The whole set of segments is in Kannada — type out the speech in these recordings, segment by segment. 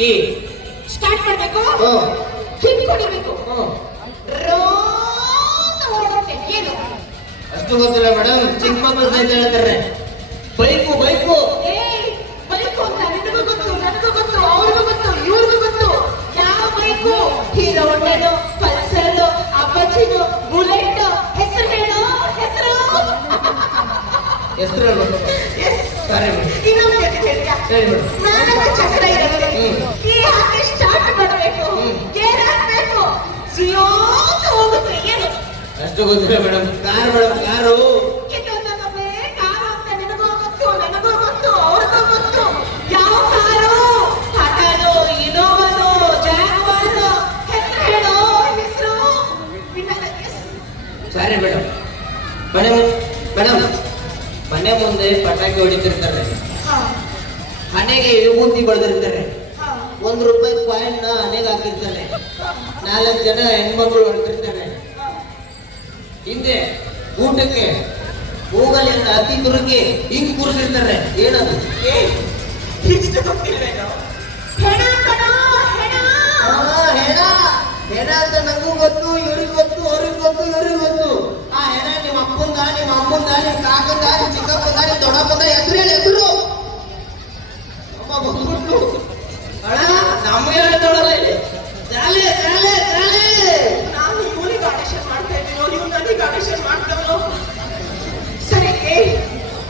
ಕೀ ಸ್ಟಾರ್ಟ್ ಮಾಡಬೇಕು, ಹಿಂಗ್ ಹೊಡಿಬೇಕು, ಏನು ಅಷ್ಟು ಗೊತ್ತಿಲ್ಲ ಮೇಡಮ್. ಚಿಕ್ಕ ಮಕ್ಕಳು ಸಹಿತ ಹೇಳ್ತಾರೆ ಬೈಕು ಬೈಕು. ಬೈಕು ಅಂತ ನಿನಗೂ ಗೊತ್ತು, ನನಗೂ ಗೊತ್ತು, ಅವ್ರಿಗೂ ಗೊತ್ತು, ಇವ್ರಿಗೂ ಗೊತ್ತು. ಯಾವ ಬೈಕು? ಹೀರೋ ಹೊಂಡನು, ಪಲ್ಸರ್, ಅಪಾಚಿನು, ಬುಲೆಟ್. ಹೆಸರು ಹೇಳು, ಹೆಸರು ಹೆಸರು ಹೇಳ್ಬೇಕು. ಇನ್ನೊಂದು ಹೇಳ್ತೀಯಾ? ನಾಲ್ಕು ಚಕ್ರ ಇರುತ್ತೆ, ಕೀ ಹಾಕಿ ಸ್ಟಾರ್ಟ್ ಮಾಡಬೇಕು, ಗೇರ್ ಹಾಕ್ಬೇಕು, ಸಿಯೋತ ಹೋಗುತ್ತೆ. ಏನು ಅಷ್ಟು ಗೊತ್ತಿಲ್ಲ madam. Car madam, car. Car ಅಂತ ನಿನಗೂ ಗೊತ್ತು, ನನಗೂ ಗೊತ್ತು, ಅವ್ರಿಗೂ ಗೊತ್ತು. ಯಾವ ಕಾರು? ಟಾಟಾನು, ಇನೋವಾನು, ಜಾಗ್ವಾರು. ಹೆಸರು ಹೇಳೋ, ಹೆಸರು. Sorry madam. ಮೇಡಮ್ ಮನೆ ಮುಂದೆ ಪಟಾಕಿ ಹೊಡಿತಿರ್ತಾರೆ, ಹಣೆಗೆ ವಿಭೂತಿ ಬಡ್ದಿರ್ತಾರೆ, ₹1 ಕಾಯಿನ್ ಹಣೆಗೆ ಹಾಕಿರ್ತಾರೆ, 4 ಜನ ಹೆಣ್ಮಕ್ಳು ಹೊಡ್ತಿರ್ತಾರೆ. ಹಿಂದೆ ಊಟಕ್ಕೆ ಹೋಗಲಿಂದ ಅತಿ ತುರುಗಿ ಹಿಂಗ್ ಕೂರಿಸಿರ್ತಾರೆ. ಏನದು? ಹೆಣ ಅಂತ ನಂಗೂ ಗೊತ್ತು, ಇವ್ರಿಗೆ ಗೊತ್ತು, ಅವ್ರಿಗೆ ಗೊತ್ತು, ಇವ್ರಿಗೆ ಗೊತ್ತು. ಆ ಹೆಣ ನಿಮ್ಮ ಅಪ್ಪಂದ, ನಿಮ್ಮ ಅಮ್ಮಂದ, ನಿಮ್ಮ ಕಾಕಂದ, ನಿಮ್ಮ ಚಿಕ್ಕಪ್ಪಂದ, ನಿಮ್ಮ ದೊಡ್ಡಪ್ಪಂದ. ಹೆಸರು ಹೇಳಿ, ಹೆಸರು. ಅಮ್ಮ ಬಂದ್ಬಿಟ್ಟು ನಮ್ಗೆ ಹೇಳ್ತಾಳಲ್ಲ ಇಲ್ಲಿ. ಚಾಲೆ ಚಾಲೆ ಚಾಲೆ. ನಾನು ಇವನಿಗೆ ಆಡಿಷನ್ ಮಾಡ್ತಾ ಇದ್ದೀನೋ, ನೀವು ನನಗೆ ಆಡಿಷನ್ ಮಾಡ್ತಾರೋ? ಸರಿ,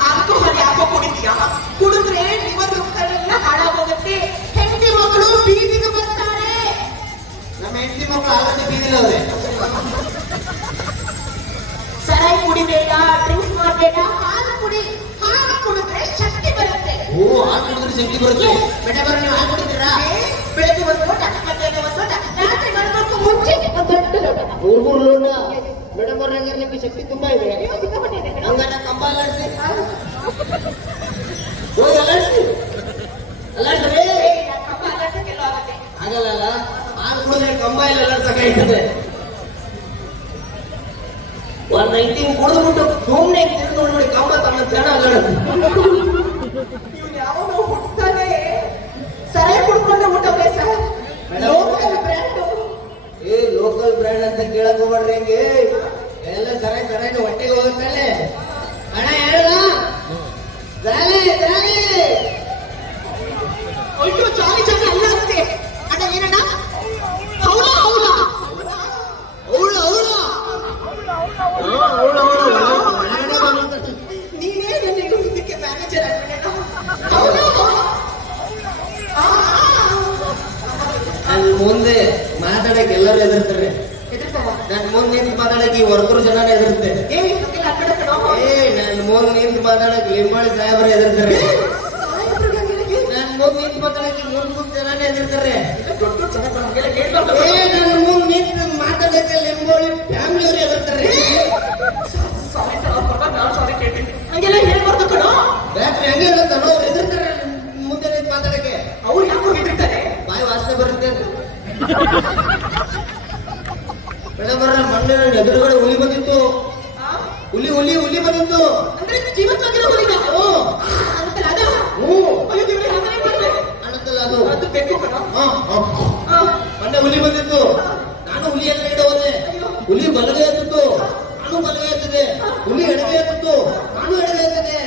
ಆಲ್ಕೋಹಾಲ್ ಯಾಕೋ ಕುಡಿತೀಯಾ? ಕುಡಿದ್ರೆ ಲಿವರ್ ರುಕ್ಕಳೆಲ್ಲ ಹಾಳಾಗೋಗುತ್ತೆ, ಹೆಂಡತಿ ಮಕ್ಕಳು ಬೀದಿಗೆ ಬರ್ತಾರೆ. ನಮ್ಮ ಹೆಂಡತಿ ಮಕ್ಕಳು ಆಲ್ರೆಡಿ ಬೀದಿಲವ್ರೆ. ಸರಾಯಿ ಕುಡಿಬೇಡ, ಡ್ರಿಂಕ್ಸ್ ಮಾಡಬೇಡ, ಹಾಲು ಕುಡಿ. ಹಾಲು ಕುಡಿದ್ರೆ ಶಕ್ತಿ ಬರುತ್ತೆ. ಓ, ಹಾಲು ಕುಡಿದ್ರೆ ಶಕ್ತಿ ಬರುತ್ತೆ. ಬೇಟೆ ನೀವು ಹಾಲು ಕುಡಿತೀರಾ? ಬೆಳಗ್ಗೆ ಒಂದು ಲೋಟ, ಮಧ್ಯಾಹ್ನ ಒಂದು ಲೋಟ, ರಾತ್ರಿ ಮಲ್ಕೋಕ್ಕೂ ಮುಂಚೆ ಒಂದು ದೊಡ್ಡ ಲೋಟ. 3 ಲೋಟ. ಮೇಡಮ್ ಅವ್ರ ನಿಮಗೆ ಶಕ್ತಿ ತುಂಬಾ ಇದೆ. ಹಂಗನ್ನ ಕಂಬ ಅಲ್ಲಾಡ್ಸಿ, ಹೋಗಿ ಅಲ್ಲಾಡ್ಸಿ, ಅಲ್ಲಾಡ್ಸ್ರಿ. ಕಂಬ ಅಲ್ಲಾಡ್ಸಕ್ಕೆಲ್ಲ ಆಗುತ್ತೆ. ಆಗಲ್ಲ, ಹಾಲು ಕುಡಿದ್ರೆ ಕಂಬ ಇಲ್ಲ ಅಲ್ಲಾಡ್ಸಕ್ಕಾಯ್ತದೆ. 119 ಕುಡಿದ್ಬಿಟ್ಟು ಸುಮ್ಮನೆ ತಿರುಗಿ ನೋಡಿ ಕಂಬ ತಮ್ಮ ಜನ ಅಲ್ಲಾಡುತ್ತೆ. ಇವ್ನು ಯಾವನೋ ಹುಟ್ಟಾನೆ ಸರಾಯಿ ಕುಡ್ಕೊಂಡ್ರೆ ಊಟ ಬೇಸ. Local brand. ಲೋಕಲ್ ಬ್ರ್ಯಾಂಡ್ ಅಂತ ಕೇಳಕ್ ಹೋಗ್ಬೇಡ್ರಿ. ಹೆಂಗೆ ಎಲ್ಲ ಸರಾಯಿ ಹೊಟ್ಟೆಗೆ ಹೋಗುತ್ತೆ. ಹಣ ಹೇಳ ಅಯ್ಯೋ, ಚಾಲಿ ಚಾಲಿ ಅಲ್ಲ ಅಂತೆ. ಅಣ್ಣ ಏನಣ್ಣ? ಹೌಳ ಹೌಳ ಹೌಳ ನೀನೇ ನನಗೆ ಇದಕ್ಕೆ ಮ್ಯಾನೇಜರ್ ಆಗ್ಬೇಡ. ನನ್ ಮುಂದೆ ಮಾತಾಡಕ್ ಎಲ್ಲರೂ ಹೆದರ್ತಾರೆ. ನನ್ ಮುಂದೆ ನಿಂತು ಮಾತಾಡಕ್ ಈ ವರ್ಕರು ಜನ ಹೆದರುತ್ತೆ. ನನ್ ಮುಂದೆ ನಿಂತು ಮಾತಾಡಕ್ ಲಿಂಬಾಳಿ ಸಾಹೇಬ್ರು ಹೆದರ್ತಾರೆ. ನನ್ ಮುಂದೆ ನಿಂತು ಮಾತಾಡಕ್ ಮುಂದೆ ಜನ ಹೆದರ್ತಾರೆ. ನನ್ ಮುಂದೆ ನಿಂತು ಮಾತಾಡಕ್ಕೆ ಲಿಂಬಾಳಿ ಫ್ಯಾಮಿಲಿ ಅವರು ಹೆದರ್ತಾರೆ. ಹಂಗೆಲ್ಲ ಹೇಳ್ಬಾರ್ದು ಕಣೋ. ರಾತ್ರಿ ಹಂಗೆ ಹೇಳುತ್ತಾನೋ, ಅವ್ರು ಹೆದರ್ತಾರೆ ಮುಂದೆ ನಿಂತು ಮಾತಾಡಕ್ಕೆ. ಅವ್ರು ಯಾಕೋ ಹೆದರ್ತಾರೆ? ಬಾಯಿ ವಾಸನೆ ಬರುತ್ತೆ ಅಂತ. ಮೇಡಮ್ ಮೊನ್ನೆ ಎದುರುಗಡೆ ಹುಲಿ ಬಂದಿತ್ತು. ಹುಲಿ ಬಂದಿತ್ತು. ಅಂದ್ರೆ ಜೀವಂತವಾಗಿರೋ ಹುಲಿನ? ಅಂತಲ್ಲ ಅದು. ಅಯ್ಯೋ ದೇವ್ರೆ, ಹಾಗೆ ಮಾಡ್ದೆ. ಅನ್ನತ್ತಲ್ಲ ಅದು. ಅದು ಬೇಕು ಕಣೋ. ಮೊನ್ನೆ ಹುಲಿ ಬಂದಿತ್ತು. ನಾನು ಹುಲಿ ಎದುರುಗಡೆ ಹೋದೆ. ಹುಲಿ ಬಲಗೈ ಎತ್ತಿತ್ತು, ನಾನು ಬಲಗೈ ಎತ್ತಿದೆ. ಹುಲಿ ಎಡಗೈ ಎತ್ತಿತ್ತು, ನಾನು ಎಡಗೈ ಎತ್ತಿದೆ.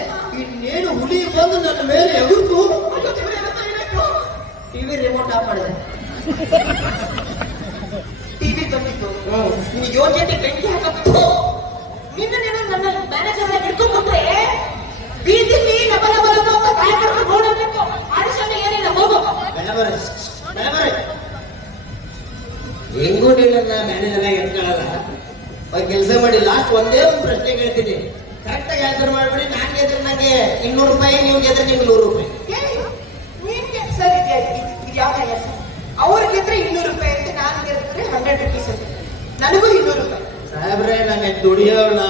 ಇನ್ನೇನು ಹುಲಿ ಬಂದು ನನ್ನ ಮೇಲೆ ಎಗುರ್ತು. ಟಿವಿ ರಿಮೋಟ್ ಆಫ್ ಮಾಡಿದೆ. ಟಿವಿ ಬಂದಿತ್ತು. ನೀನು ಯೋಗ್ಯತೆ ಬೆಂಕಿ ಹಾಕಬೇಕು. ನಿನ್ನ ನನ್ನ ಮ್ಯಾನೇಜರ್ ಹಿಡ್ಕೊಂಡ್ಬಿಟ್ರೆ ಬೀದಿಲಿ ಲಬ ಲಬ ಲಬ ಅಂತ ಬಾಯ ಕರ್ಕೊಂಡು ನೋಡಬೇಕು. ಆಡಿಷನ್ ಏನಿಲ್ಲ, ಹೋಗು. ಹೆಂಗೂ ನೀನು ಮ್ಯಾನೇಜರ್ ಆಗಿ ಎತ್ಕೊಳ್ಳಲ್ಲ. ಕೆಲಸ ಮಾಡಿ ಲಾಸ್ಟ್ ಒಂದೇ ಒಂದು ಪ್ರಶ್ನೆ ಕೇಳ್ತೀನಿ, ಕರೆಕ್ಟಾಗಿ ಆನ್ಸರ್ ಮಾಡ್ಬಿಡಿ. ನಾನು ಗೆದ್ರೆ ನನಗೆ ₹200, ನೀವು ಗೆದ್ರೆ ನಿಮ್ಗೆ ₹100. ನಿನ್ಗೆ ಸರಿ ಇದು ಯಾವ ಕೆಲಸ? ಅವ್ರು ಗೆದ್ರೆ ₹200 ಅಂತೆ, ನಾನು ಗೆದ್ರೆ ₹100 ಅಂತೆ. ನನಗೂ ₹200. ಸಾಹೇಬ್ರೆ, ನಾನು ದುಡಿಯೋಣ.